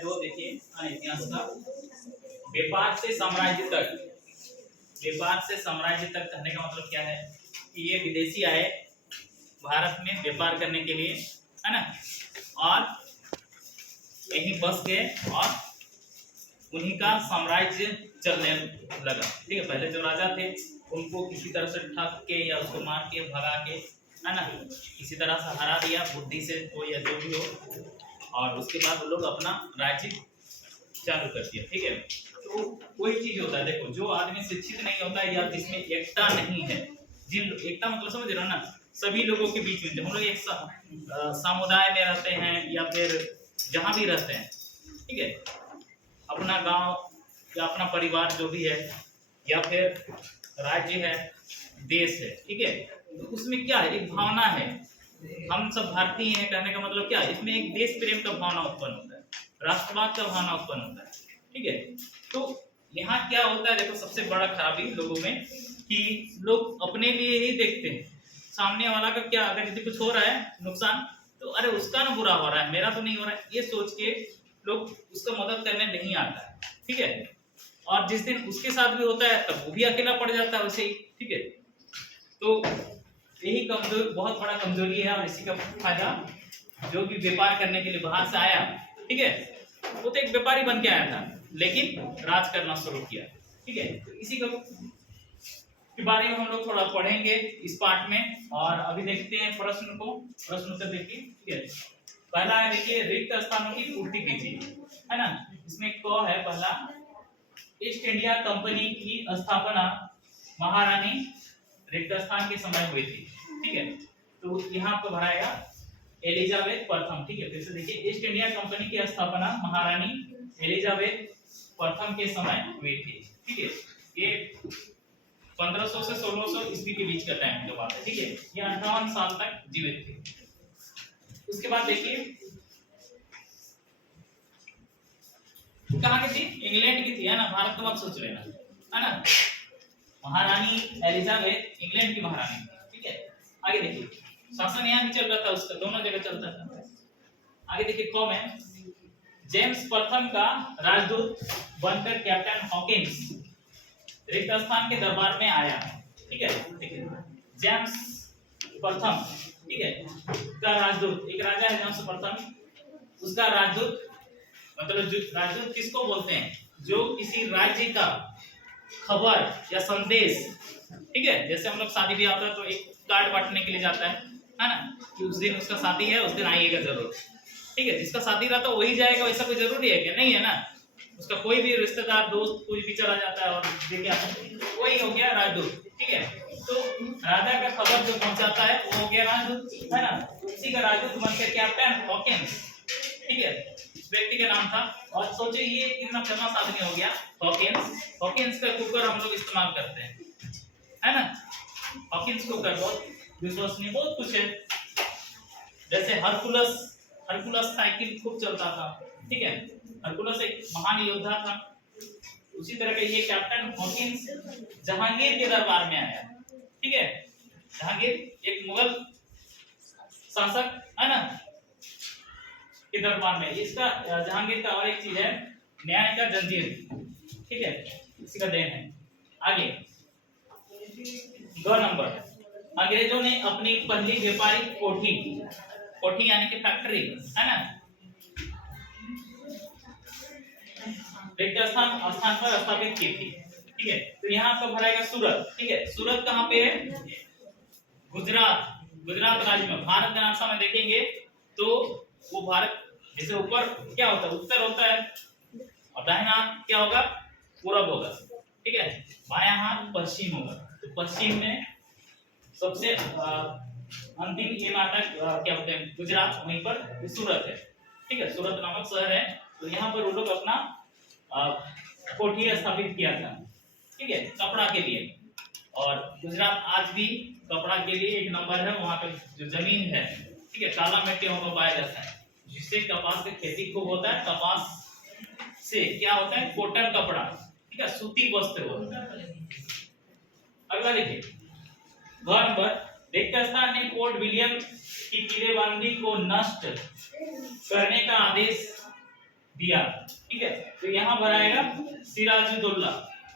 दो देखिए इतिहास का। व्यापार से साम्राज्य तक, व्यापार से साम्राज्य तक कहने का मतलब क्या है कि ये विदेशी आए भारत में व्यापार करने के लिए, है ना, और यहीं बस गए और उन्हीं का साम्राज्य चलने लगा। ठीक है, पहले जो राजा थे उनको किसी तरह से ठग के या उसको मार के भगा के, है ना, किसी तरह से हरा दिया बुद्धि से हो या जो भी हो, और उसके बाद वो लोग अपना राज्य चालू कर दिया। ठीक है, तो कोई चीज होता है, देखो जो आदमी शिक्षित नहीं होता है या जिसमें एकता नहीं है, जिन एकता मतलब समझ रहे हो ना, सभी लोगों के बीच में हम लोग एक समुदाय में रहते हैं या फिर जहाँ भी रहते हैं, ठीक है, अपना गांव या अपना परिवार जो भी है या फिर राज्य है, देश है, ठीक है, तो उसमें क्या है, एक भावना है, हम सब भारतीय हैं कहने का मतलब क्या है, इसमें एक देश प्रेम का भावना उत्पन्न होता है, राष्ट्रवाद का भावना उत्पन्न होता है। ठीक है, तो यहाँ क्या होता है, देखो सबसे बड़ा खराबी लोगों में कि लोग अपने लिए ही देखते हैं, सामने वाला का क्या, अगर यदि कुछ हो रहा है नुकसान तो अरे उसका ना बुरा हो रहा है, मेरा तो नहीं हो रहा है, ये सोच के लोग उसका मदद करने नहीं आता है। ठीक है, और जिस दिन उसके साथ भी होता है तब वो भी अकेला पड़ जाता है वैसे ही। ठीक है, तो यही कमजोर, बहुत बड़ा कमजोरी है, और इसी का फायदा जो भी व्यापार करने के लिए बाहर से आया, ठीक है, वो तो एक व्यापारी बन के आया था लेकिन राज करना शुरू किया। ठीक है, तो इसी के बारे में हम लोग थोड़ा पढ़ेंगे इस पार्ट में, और अभी देखते हैं प्रश्न को, प्रश्न उत्तर देखिए। ठीक है, पहला है देखिए, रिक्त स्थानों की पूर्ति कीजिए, है ना, इसमें क है पहला, ईस्ट इंडिया कंपनी की स्थापना महारानी रिक्त स्थान के समय हुई थी। ठीक है, तो यहाँ पर भराएगा एलिजाबेथ प्रथम। ठीक है, फिर से देखिए, ईस्ट इंडिया कंपनी की स्थापना महारानी एलिजाबेथ प्रथम के समय हुई थी। ठीक है, ये 1500 से 1600 ईस्वी के बीच का टाइम की बात है। ठीक है, ये 58 साल तक जीवित थे। उसके बाद देखिए कहाँ की थी, इंग्लैंड की थी, है ना, भारत का मत सोच लेना, है ना, महारानी एलिजाबेथ इंग्लैंड की महारानी। ठीक है, आगे देखिए, शासन यहाँ भी चल रहा था उसका, दोनों जगह चलता था। आगे देखिए, कॉम है, जेम्स प्रथम का राजदूत बनकर कैप्टन हॉकिंस रिक्त स्थान के दरबार में आया। ठीक है, देखिए जेम्स प्रथम, ठीक है, का राजदूत, एक राजा है जेम्स प्रथम, उसका राजदूत, मतलब जो राजदूत किसको बोलते हैं, जो किसी राज्य का खबर या संदेश, ठीक है, जैसे हम लोग शादी ब्याह होता है तो एक कार्ड बांटने के लिए जाता है ना, कि उस दिन उसका शादी है, उस दिन आइएगा जरूर। ठीक है, जिसका शादी रहता है वही जाएगा, वैसा कोई जरूरी है क्या, नहीं है ना, उसका कोई भी रिश्तेदार दोस्त कोई भी चला जाता है और देखे आता है, वही हो गया राजदूत। ठीक है, तो राजा का खबर जो पहुंचाता है वो हो गया राजदूत, है ना, उसी का राजदूत बनकर कैप्टन हॉकिंस, ठीक है, इस व्यक्ति का नाम था। और सोचिए ये कितना फेमस आदमी हो गया हॉकिंस, हॉकिंस का कुकर हम लोग इस्तेमाल करते हैं, है ना, हॉकिंस कुकर बहुत विश्वसनीय, बहुत कुछ है, जैसे हरकुलस, हरकुलस साइकिल खूब चलता था। ठीक है, हरकुलस एक महान योद्धा था, उसी तरह का ये कैप्टन हॉकिंस जहांगीर के दरबार में आया। ठीक है, जहांगीर एक मुगल शासक, है ना, के दरबार में, इसका जहांगीर का और एक चीज है, न्याय का जंजीर। ठीक है, इसी का देन है। आगे 2 नंबर, अंग्रेजों ने अपनी पहली व्यापारिक कोठी, कोठी यानी कि फैक्ट्री, है ना, स्थान पर स्थापित की थी। ठीक है, तो यहाँ पर भराएगा सूरत। ठीक है, सूरत कहाँ पे है, गुजरात, गुजरात राज्य में। भारत का नक्शा में देखेंगे तो वो भारत जैसे ऊपर क्या होता है, उत्तर होता है, और दाहिना हाथ क्या होगा, पूरब होगा। ठीक है, बायां हाथ पश्चिम होगा, तो पश्चिम में सबसे अंतिम ये नाटक क्या होते हैं, गुजरात, वहीं पर सूरत है। ठीक है, सूरत नामक शहर है, तो यहाँ पर वो लोग अपना कोठी स्थापित किया था। ठीक है, कपड़ा के लिए, और गुजरात आज भी कपड़ा के लिए एक नंबर है, वहाँ पे जो जमीन है, ठीक है, काला मिट्टी वहाँ पर पाया जाता है, जिससे कपास की खेती खूब होता है, कपास से क्या होता है, कॉटन कपड़ा, ठीक है, सूती वस्त्र होता है। अगला देखिए, घर नंबर, रेगिस्तान ने फोर्ट विलियम की किलेबंदी को नष्ट करने का आदेश दिया। ठीक है, तो यहाँ पर आएगा सिराजुद्दौला।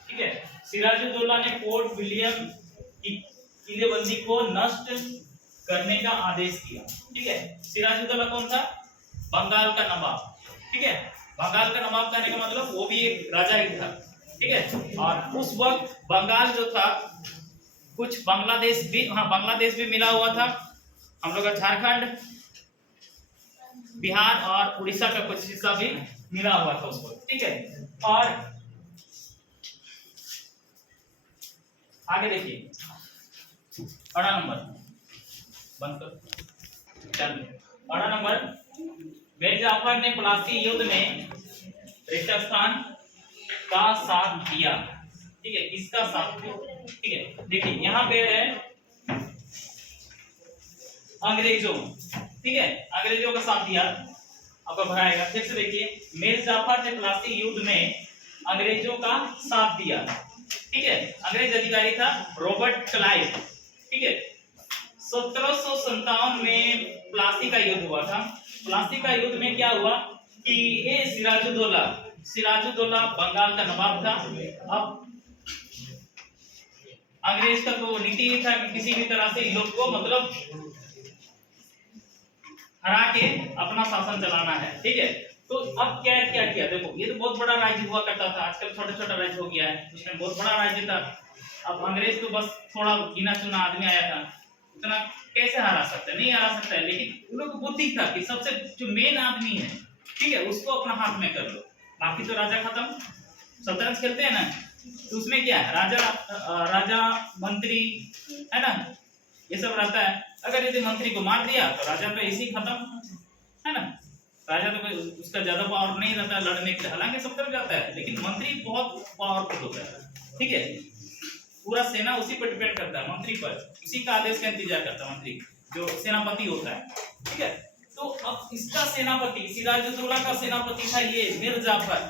ठीक है, सिराजुद्दौला ने फोर्ट विलियम की किलेबंदी को नष्ट करने का आदेश दिया। ठीक है, सिराजुद्दौला कौन था? बंगाल का नवाब। ठीक है, बंगाल का नवाब कहने का मतलब वो भी एक राजा ही था। ठीक है, और उस वक्त बंगाल जो था, कुछ बांग्लादेश भी, हाँ बांग्लादेश भी मिला हुआ था, हम लोग का झारखंड, बिहार और उड़ीसा का कुछ हिस्सा भी मिला हुआ था उसको। ठीक है, और आगे देखिए 18 नंबर बंद कर, चलिए 18 नंबर, मीर जाफर ने प्लासी युद्ध में राजस्थान का साथ दिया। ठीक है, किसका साथ दिया? ठीक है, देखिए यहाँ पे है अंग्रेजों। ठीक है, अंग्रेजों का साथ दिया, आपका भराएगा। फिर से देखिए, मीर जाफर ने प्लासी युद्ध में अंग्रेजों का साथ दिया। ठीक है, अंग्रेज अधिकारी था रॉबर्ट क्लाइव। ठीक है, 1757 में प्लासी का युद्ध हुआ था। प्लासी का युद्ध में क्या हुआ कि ये सिराजुद्दौला बंगाल का नवाब था। अब अंग्रेज का तो नीति ही था कि किसी भी तरह से इन लोग को मतलब हरा के अपना शासन चलाना है। ठीक है, तो अब क्या किया, देखो ये तो बहुत बड़ा राज्य हुआ करता था, आजकल छोटा छोटा राज्य हो गया है, उसमें बहुत बड़ा राज्य था। अब अंग्रेज तो बस थोड़ा गिना चुना आदमी आया था, उतना कैसे हरा सकता है? नहीं हरा सकता है, लेकिन उन लोग को बुद्धि था कि सबसे जो मेन आदमी है, ठीक है, उसको अपना हाथ में कर लो, बाकी तो राजा खत्म। शतरंज खेलते हैं ना, तो उसमें क्या है, राजा मंत्री है ना, ये सब रहता है। अगर यदि मंत्री को मार दिया तो राजा तो ऐसे ही खत्म, है ना। राजा तो कोई उसका ज्यादा पावर नहीं रहता है लड़ने के लिए, हालांकि सब तरफ जाता है, लेकिन मंत्री बहुत पावरफुल होता है। ठीक है, पूरा सेना उसी पर डिपेंड करता है, मंत्री पर, उसी का आदेश का इंतजार करता है मंत्री, जो सेनापति होता है। ठीक है, तो अब इसका सेनापति, सिराजुद्दौला का सेनापति था ये मीर जाफर।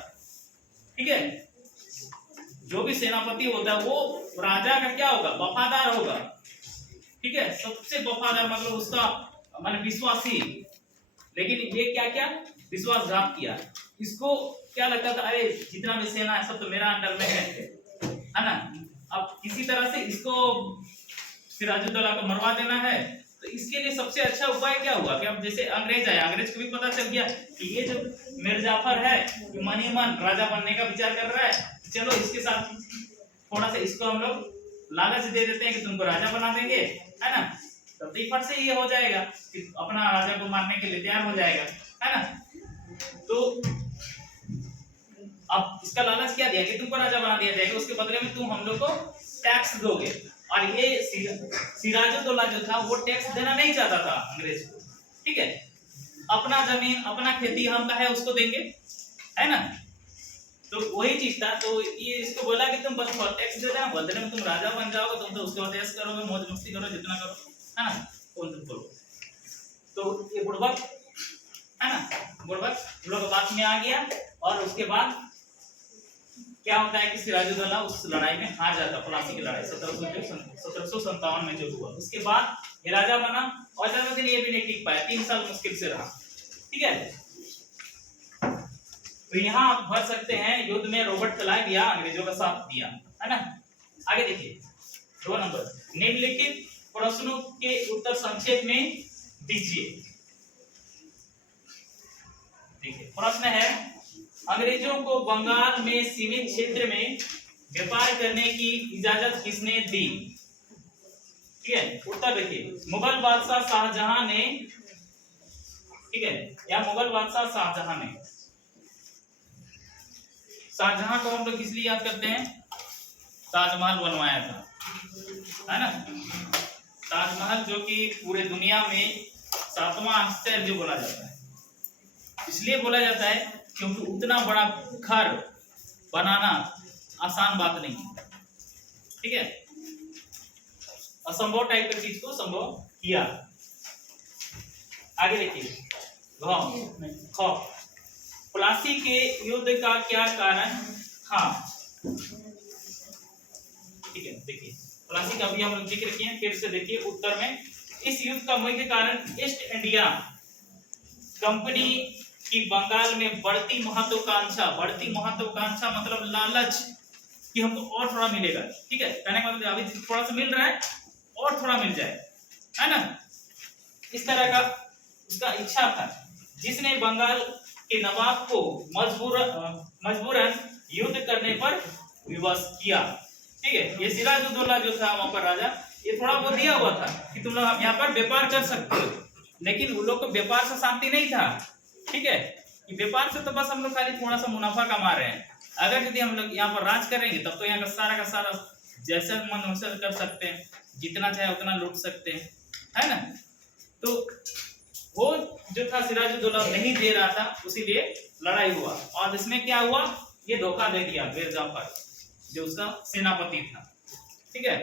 ठीक है, जो भी सेनापति होता है वो राजा का क्या होगा, वफादार होगा। ठीक है, सबसे वफादार मतलब उसका मान विश्वासी। लेकिन ये क्या विश्वासघात किया। इसको क्या लगता था, अरे जितना भी सेना है सब तो मेरा अंडर में है ना। अब किसी तरह से इसको सिराजुद्दौला को मरवा देना है, तो इसके लिए सबसे अच्छा उपाय क्या हुआ कि अब जैसे अंग्रेज आया, अंग्रेज को भी पता चल गया कि ये जो मीर जाफर है मन ही मन राजा बनने का विचार कर रहा है, चलो इसके साथ थोड़ा सा इसको हम लोग लालच दे देते हैं कि तुमको राजा बना देंगे, है ना। तब तो फट से ये हो जाएगा कि अपना राजा को मारने के लिए तैयार हो जाएगा, है ना। तो अब इसका लालच क्या दिया कि तुमको राजा बना दिया जाएगा, उसके बदले में तुम हम लोग को टैक्स दोगे। और ये सिराजुद्दौला जो था वो टैक्स देना नहीं चाहता था अंग्रेज को। ठीक है, अपना जमीन अपना खेती हम का है उसको देंगे, है ना। तो वही चीज था, तो ये इसको बोला कि तुम बस टैक्स दे देना, बदले में तुम राजा बन जाओगे, तुम तो उसके बाद ऐश करोगे, मौज मस्ती करो, जितना करो, है ना, कौन तुम करो। तो ये बुड़बक है ना, बुड़बक लोग बात में आ गया। और उसके बाद क्या होता है कि सिराजुद्दौला उस लड़ाई में हार जाता, प्लासी की लड़ाई 1757 में जो हुआ। उसके बाद ये राजा बना और ज्यादा दिन ये भी नहीं टिक पाया, 3 साल मुश्किल से रहा। ठीक है, तो यहाँ आप भर सकते हैं, युद्ध में रॉबर्ट क्लाइव या अंग्रेजों का साथ दिया, है ना। आगे देखिए 2 नंबर, निम्नलिखित प्रश्नों के उत्तर संक्षेप में दीजिए। देखिए प्रश्न है, अंग्रेजों को बंगाल में सीमित क्षेत्र में व्यापार करने की इजाजत किसने दी? ठीक है, उत्तर देखिए, मुगल बादशाह शाहजहां ने। ठीक है, या मुगल बादशाह शाहजहां ने। शाहजहां को हम लोग किस लिए याद करते हैं? ताजमहल बनवाया था, है ना। ताजमहल जो कि पूरे दुनिया में 7वां आश्चर्य बोला जाता है, इसलिए बोला जाता है क्योंकि उतना बड़ा घर बनाना आसान बात नहीं है। ठीक है, असंभव टाइप की चीज को संभव किया। आगे देखिए, प्लासी के युद्ध का क्या कारण था? ठीक है, देखिए प्लासी का भी हम लोग जिक्र किए, फिर से देखिए उत्तर में, इस युद्ध का मुख्य कारण ईस्ट इंडिया कंपनी कि बंगाल में बढ़ती महत्वाकांक्षा मतलब लालच कि हमको और थोड़ा मिलेगा, ठीक है, कहने का मतलब अभी थोड़ा सा मिल रहा है और थोड़ा मिल जाए, है ना, इस तरह का उसका इच्छा था, जिसने बंगाल के नवाब को मजबूरन युद्ध करने पर विवश किया। ठीक है, ये सिराजुद्दौला जो था वहां पर राजा, ये थोड़ा बहुत दिया हुआ था कि तुम लोग यहाँ पर व्यापार कर सकते हो, लेकिन उन लोग को व्यापार से शांति नहीं था। ठीक है, कि व्यापार से तो बस हम लोग खाली थोड़ा सा मुनाफा कमा रहे हैं, अगर यदि हम लोग यहाँ पर राज करेंगे तब तो यहाँ का सारा जैसा मन वैसा कर सकते हैं, जितना चाहे उतना लूट सकते हैं, है ना। तो वो जो था सिराजुद्दौला नहीं दे रहा था, उसीलिए लड़ाई हुआ, और इसमें क्या हुआ, ये धोखा दे दिया मीर जाफर जो उसका सेनापति था। ठीक है,